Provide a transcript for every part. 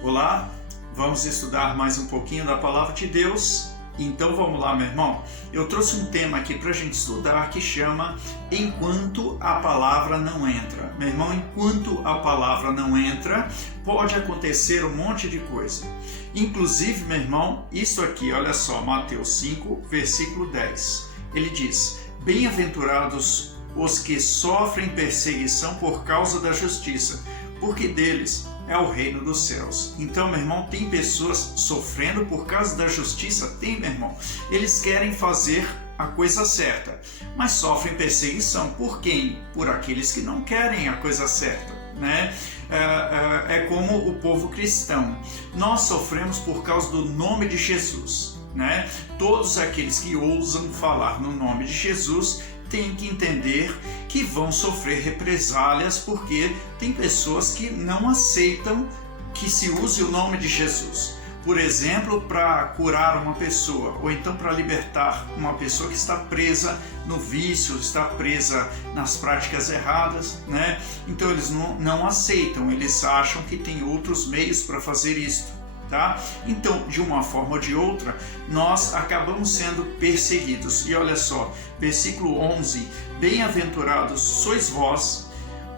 Olá, vamos estudar mais um pouquinho da Palavra de Deus. Então vamos lá, meu irmão. Eu trouxe um tema aqui para a gente estudar que chama Enquanto a Palavra Não Entra. Meu irmão, enquanto a Palavra não entra, pode acontecer um monte de coisa. Inclusive, meu irmão, isso aqui, olha só, Mateus 5, versículo 10. Ele diz: Bem-aventurados os que sofrem perseguição por causa da justiça, porque deles é o reino dos céus. Então, meu irmão, tem pessoas sofrendo por causa da justiça? Tem, meu irmão. Eles querem fazer a coisa certa, mas sofrem perseguição. Por quem? Por aqueles que não querem a coisa certa, né? É como o povo cristão. Nós sofremos por causa do nome de Jesus, né? Todos aqueles que ousam falar no nome de Jesus têm que entender que vão sofrer represálias, porque tem pessoas que não aceitam que se use o nome de Jesus. Por exemplo, para curar uma pessoa, ou então para libertar uma pessoa que está presa no vício, está presa nas práticas erradas, né? Então eles não aceitam, eles acham que tem outros meios para fazer isso. Tá? Então, de uma forma ou de outra, nós acabamos sendo perseguidos. E olha só, versículo 11: Bem-aventurados sois vós,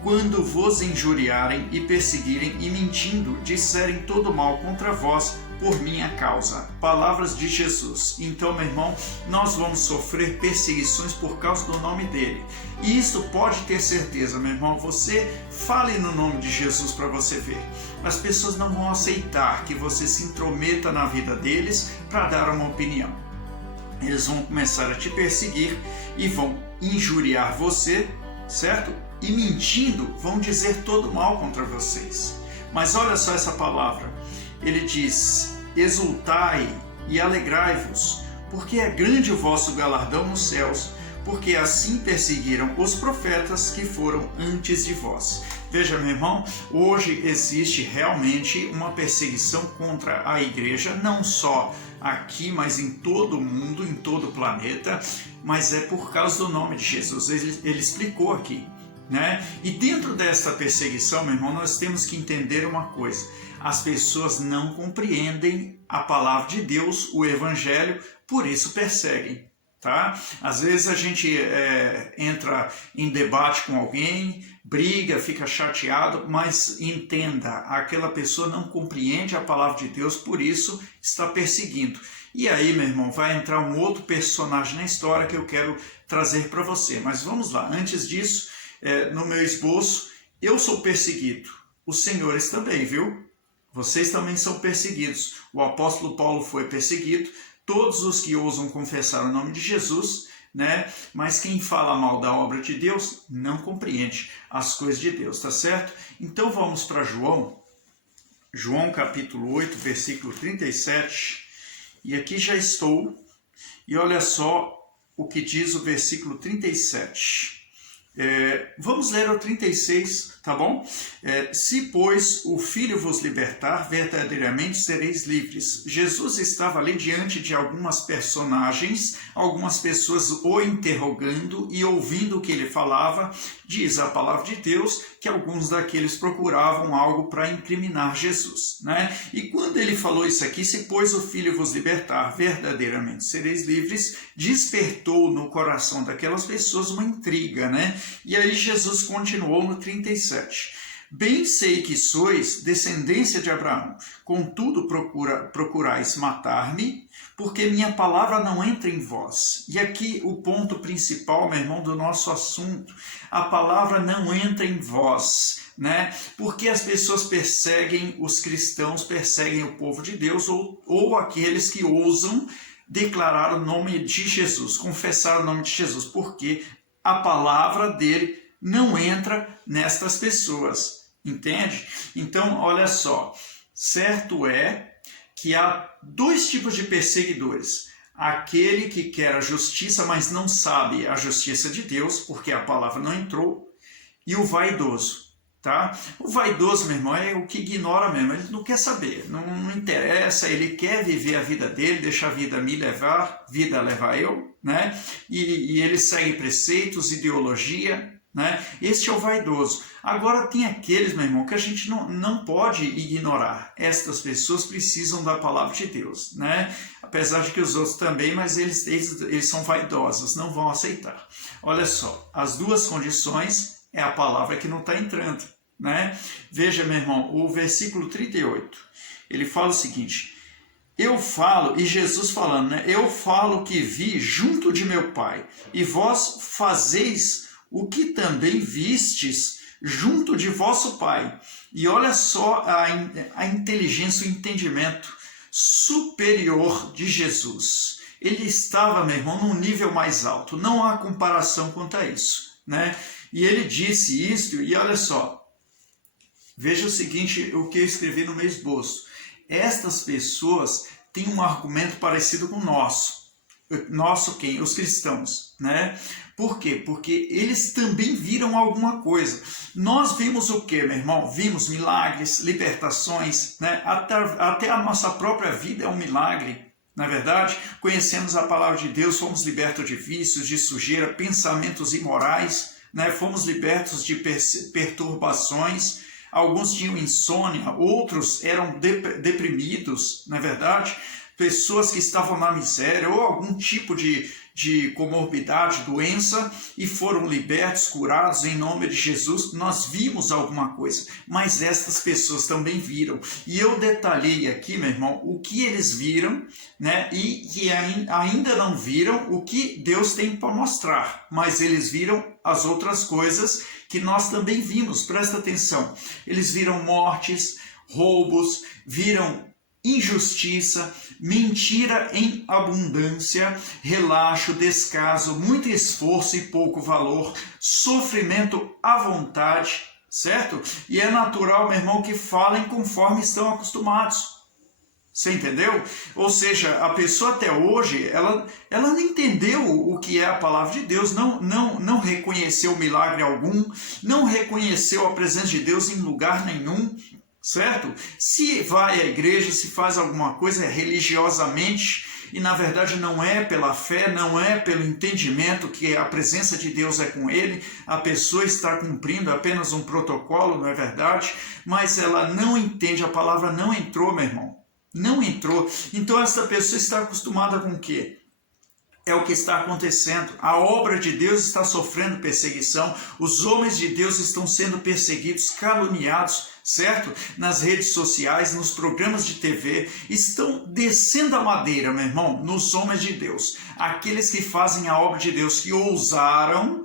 quando vos injuriarem e perseguirem e mentindo, disserem todo mal contra vós por minha causa. Palavras de Jesus. Então, meu irmão, nós vamos sofrer perseguições por causa do nome dele. E isso pode ter certeza, meu irmão, você fale no nome de Jesus para você ver. As pessoas não vão aceitar que você se intrometa na vida deles para dar uma opinião. Eles vão começar a te perseguir e vão injuriar você, certo? E mentindo, vão dizer todo mal contra vocês. Mas olha só essa palavra. Ele diz: exultai e alegrai-vos, porque é grande o vosso galardão nos céus, porque assim perseguiram os profetas que foram antes de vós. Veja, meu irmão, hoje existe realmente uma perseguição contra a igreja, não só aqui, mas em todo o mundo, em todo o planeta, mas é por causa do nome de Jesus. Ele explicou aqui, né? E dentro dessa perseguição, meu irmão, nós temos que entender uma coisa: as pessoas não compreendem a palavra de Deus, o evangelho, por isso perseguem. Tá? Às vezes a gente entra em debate com alguém, briga, fica chateado, mas entenda, aquela pessoa não compreende a palavra de Deus, por isso está perseguindo. E aí, meu irmão, vai entrar um outro personagem na história que eu quero trazer para você. Mas vamos lá, antes disso, no meu esboço, eu sou perseguido, os senhores também, viu? Vocês também são perseguidos. O apóstolo Paulo foi perseguido, todos os que ousam confessar o nome de Jesus, né? Mas quem fala mal da obra de Deus não compreende as coisas de Deus, tá certo? Então vamos para João capítulo 8, versículo 37, e aqui já estou, e olha só o que diz o versículo 37. Vamos ler o 36, tá bom? Se, pois, o Filho vos libertar, verdadeiramente sereis livres. Jesus estava ali diante de algumas personagens, algumas pessoas o interrogando e ouvindo o que ele falava. Diz a palavra de Deus que alguns daqueles procuravam algo para incriminar Jesus, né? E quando ele falou isso aqui, se, pois, o Filho vos libertar, verdadeiramente sereis livres, despertou no coração daquelas pessoas uma intriga, né? E aí Jesus continuou no 37. Bem sei que sois descendência de Abraão, contudo procurais matar-me, porque minha palavra não entra em vós. E aqui o ponto principal, meu irmão, do nosso assunto: a palavra não entra em vós, né? Porque as pessoas perseguem os cristãos, perseguem o povo de Deus, ou aqueles que ousam declarar o nome de Jesus, confessar o nome de Jesus, porque a palavra dele não entra nestas pessoas, entende? Então, olha só, certo é que há dois tipos de perseguidores: aquele que quer a justiça, mas não sabe a justiça de Deus, porque a palavra não entrou, e o vaidoso. Tá? O vaidoso, meu irmão, é o que ignora mesmo, ele não quer saber, não interessa, ele quer viver a vida dele, deixa a vida me levar, vida levar eu, né? E ele segue preceitos, ideologia, né? Este é o vaidoso. Agora tem aqueles, meu irmão, que a gente não pode ignorar. Estas pessoas precisam da palavra de Deus, né? Apesar de que os outros também, mas eles são vaidosos, não vão aceitar. Olha só, as duas condições é a palavra que não está entrando, né? Veja, meu irmão, o versículo 38, ele fala o seguinte: eu falo, e Jesus falando, né? Eu falo que vi junto de meu Pai, e vós fazeis o que também vistes junto de vosso Pai. E olha só a inteligência, o entendimento superior de Jesus. Ele estava, meu irmão, num nível mais alto. Não há comparação quanto a isso, né? E ele disse isso, e olha só, veja o seguinte, o que eu escrevi no meu esboço. Estas pessoas têm um argumento parecido com o nosso. Nosso quem? Os cristãos, né? Por quê? Porque eles também viram alguma coisa. Nós vimos o quê, meu irmão? Vimos milagres, libertações, né? Até a nossa própria vida é um milagre. Na verdade, conhecemos a palavra de Deus, fomos libertos de vícios, de sujeira, pensamentos imorais, né? Fomos libertos de perturbações. Alguns tinham insônia, outros eram deprimidos, na verdade, pessoas que estavam na miséria ou algum tipo de comorbidade, doença, e foram libertos, curados em nome de Jesus. Nós vimos alguma coisa, mas estas pessoas também viram. E eu detalhei aqui, meu irmão, o que eles viram, né? E que ainda não viram o que Deus tem para mostrar, mas eles viram as outras coisas que nós também vimos. Presta atenção, eles viram mortes, roubos, viram injustiça, mentira em abundância, relaxo, descaso, muito esforço e pouco valor, sofrimento à vontade, certo? E é natural, meu irmão, que falem conforme estão acostumados. Você entendeu? Ou seja, a pessoa até hoje, ela não entendeu o que é a palavra de Deus, não reconheceu milagre algum, não reconheceu a presença de Deus em lugar nenhum, certo? Se vai à igreja, se faz alguma coisa religiosamente, e na verdade não é pela fé, não é pelo entendimento que a presença de Deus é com ele, a pessoa está cumprindo apenas um protocolo, não é verdade? Mas ela não entende, a palavra não entrou, meu irmão. Não entrou. Então essa pessoa está acostumada com o quê? É o que está acontecendo. A obra de Deus está sofrendo perseguição. Os homens de Deus estão sendo perseguidos, caluniados, certo? Nas redes sociais, nos programas de TV. Estão descendo a madeira, meu irmão, nos homens de Deus. Aqueles que fazem a obra de Deus, que ousaram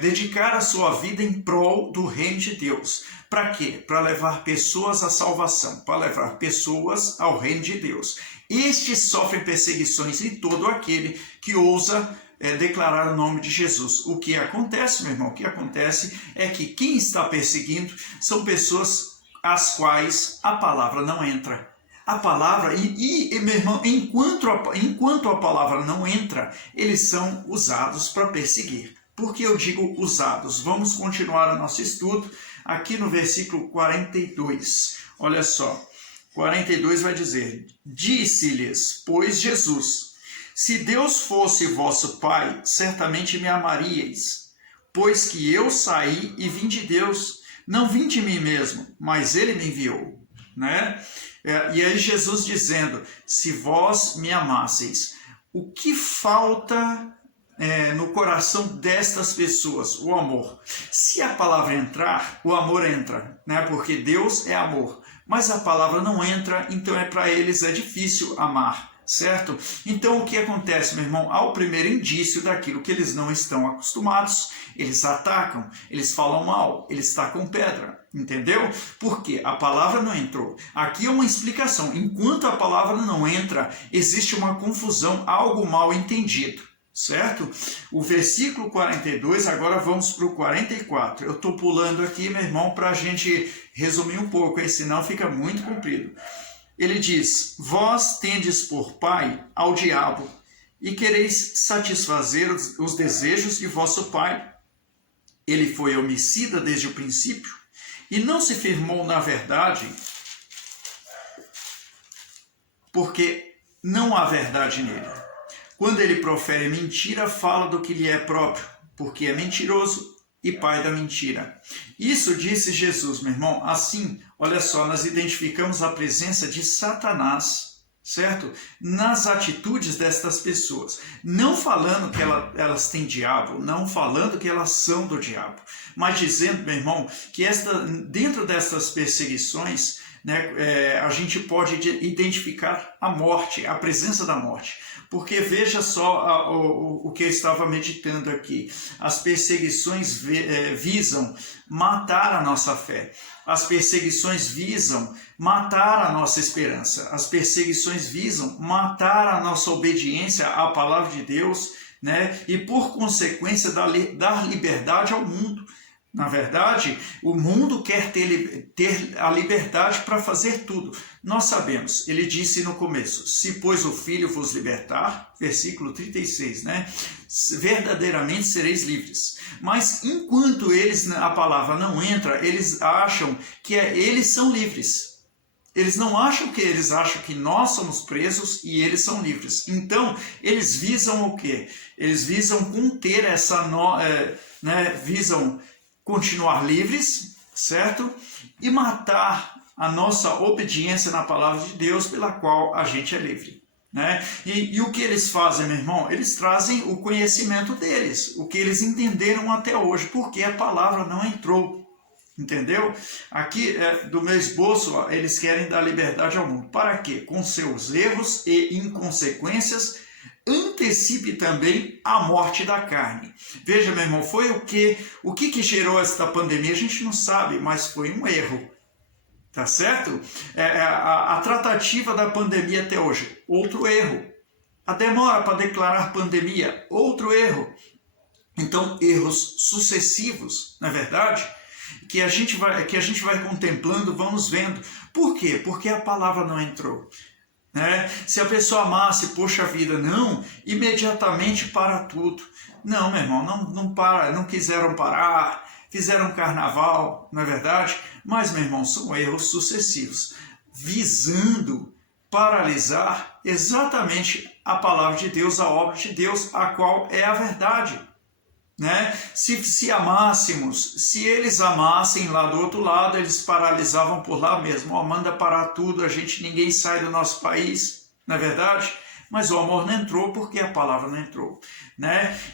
dedicar a sua vida em prol do reino de Deus. Para quê? Para levar pessoas à salvação, para levar pessoas ao reino de Deus. Estes sofrem perseguições e todo aquele que ousa declarar o nome de Jesus. O que acontece, meu irmão? O que acontece é que quem está perseguindo são pessoas às quais a palavra não entra. A palavra, meu irmão, enquanto a palavra não entra, eles são usados para perseguir. Por que eu digo usados? Vamos continuar o nosso estudo aqui no versículo 42. Olha só. 42 vai dizer: disse-lhes, pois, Jesus: se Deus fosse vosso Pai, certamente me amaríeis, pois que eu saí e vim de Deus, não vim de mim mesmo, mas Ele me enviou, né? E aí Jesus dizendo: se vós me amasseis, o que falta no coração destas pessoas? O amor. Se a palavra entrar, o amor entra, né? Porque Deus é amor. Mas a palavra não entra, então para eles é difícil amar, certo? Então o que acontece, meu irmão? Ao primeiro indício daquilo que eles não estão acostumados, eles atacam, eles falam mal, eles tacam pedra, entendeu? Porque a palavra não entrou. Aqui é uma explicação. Enquanto a palavra não entra, existe uma confusão, algo mal entendido. Certo? O versículo 42, agora vamos para o 44. Eu estou pulando aqui, meu irmão, para a gente resumir um pouco, hein? Senão fica muito comprido. Ele diz: vós tendes por pai ao diabo, e quereis satisfazer os desejos de vosso pai. Ele foi homicida desde o princípio, e não se firmou na verdade, porque não há verdade nele. Quando ele profere mentira, fala do que lhe é próprio, porque é mentiroso e pai da mentira. Isso disse Jesus, meu irmão. Assim, olha só, nós identificamos a presença de Satanás, certo? Nas atitudes destas pessoas. Não falando que elas têm diabo, não falando que elas são do diabo, mas dizendo, meu irmão, que dentro dessas perseguições, né, a gente pode identificar a morte, a presença da morte. Porque veja só o que eu estava meditando aqui. As perseguições visam matar a nossa fé. As perseguições visam matar a nossa esperança. As perseguições visam matar a nossa obediência à palavra de Deus, né? E por consequência dar liberdade ao mundo. Na verdade, o mundo quer ter a liberdade para fazer tudo. Nós sabemos, ele disse no começo, se pois o Filho vos libertar, versículo 36, né? Verdadeiramente sereis livres. Mas enquanto a palavra não entra, eles acham que eles são livres. Eles não acham que eles acham que nós somos presos e eles são livres. Então, eles visam o quê? Eles visam conter visam continuar livres, certo? E matar a nossa obediência na palavra de Deus, pela qual a gente é livre, né? E o que eles fazem, meu irmão? Eles trazem o conhecimento deles, o que eles entenderam até hoje, porque a palavra não entrou, entendeu? Aqui, do meu esboço, eles querem dar liberdade ao mundo. Para quê? Com seus erros e inconsequências, antecipe também a morte da carne. Veja, meu irmão, foi o que gerou esta pandemia? A gente não sabe, mas foi um erro. Tá certo? A tratativa da pandemia até hoje, outro erro. A demora para declarar pandemia, outro erro. Então, erros sucessivos, na verdade, que a gente vai contemplando, vamos vendo. Por quê? Porque a palavra não entrou. Se a pessoa amasse, poxa vida, não, imediatamente para tudo. Não, meu irmão, não para, não quiseram parar, fizeram carnaval, não é verdade? Mas, meu irmão, são erros sucessivos, visando paralisar exatamente a palavra de Deus, a obra de Deus, a qual é a verdade. Se amássemos, se eles amassem lá do outro lado, eles paralisavam por lá mesmo. Manda parar tudo, ninguém sai do nosso país, não é verdade? Mas o amor não entrou porque a palavra não entrou,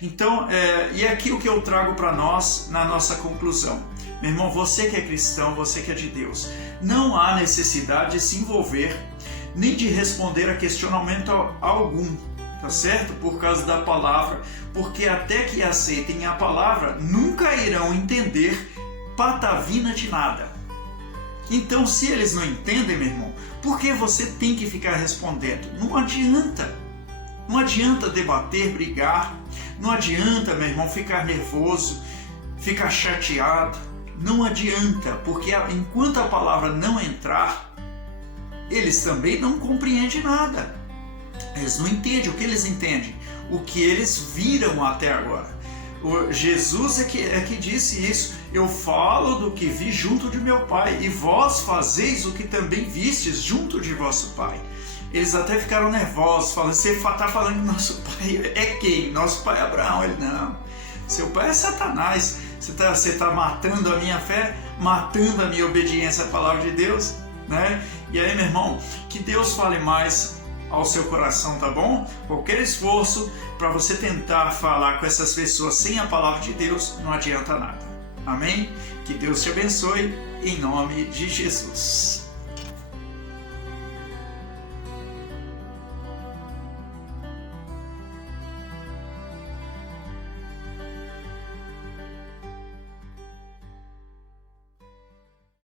Então, e aqui o que eu trago para nós na nossa conclusão. Meu irmão, você que é cristão, você que é de Deus, não há necessidade de se envolver, nem de responder a questionamento algum, tá certo? Por causa da palavra, porque até que aceitem a palavra, nunca irão entender patavina de nada. Então, se eles não entendem, meu irmão, por que você tem que ficar respondendo? Não adianta. Não adianta debater, brigar. Não adianta, meu irmão, ficar nervoso, ficar chateado. Não adianta, porque enquanto a palavra não entrar, eles também não compreendem nada. Eles não entendem. O que eles entendem? O que eles viram até agora. Jesus é que disse isso. Eu falo do que vi junto de meu Pai, e vós fazeis o que também vistes junto de vosso Pai. Eles até ficaram nervosos, falando, você está falando que nosso pai é quem? Nosso pai é Abraão. Ele, não, seu pai é Satanás. Você está matando a minha fé, matando a minha obediência à palavra de Deus, E aí, meu irmão, que Deus fale mais ao seu coração, tá bom? Qualquer esforço para você tentar falar com essas pessoas sem a palavra de Deus não adianta nada. Amém? Que Deus te abençoe em nome de Jesus.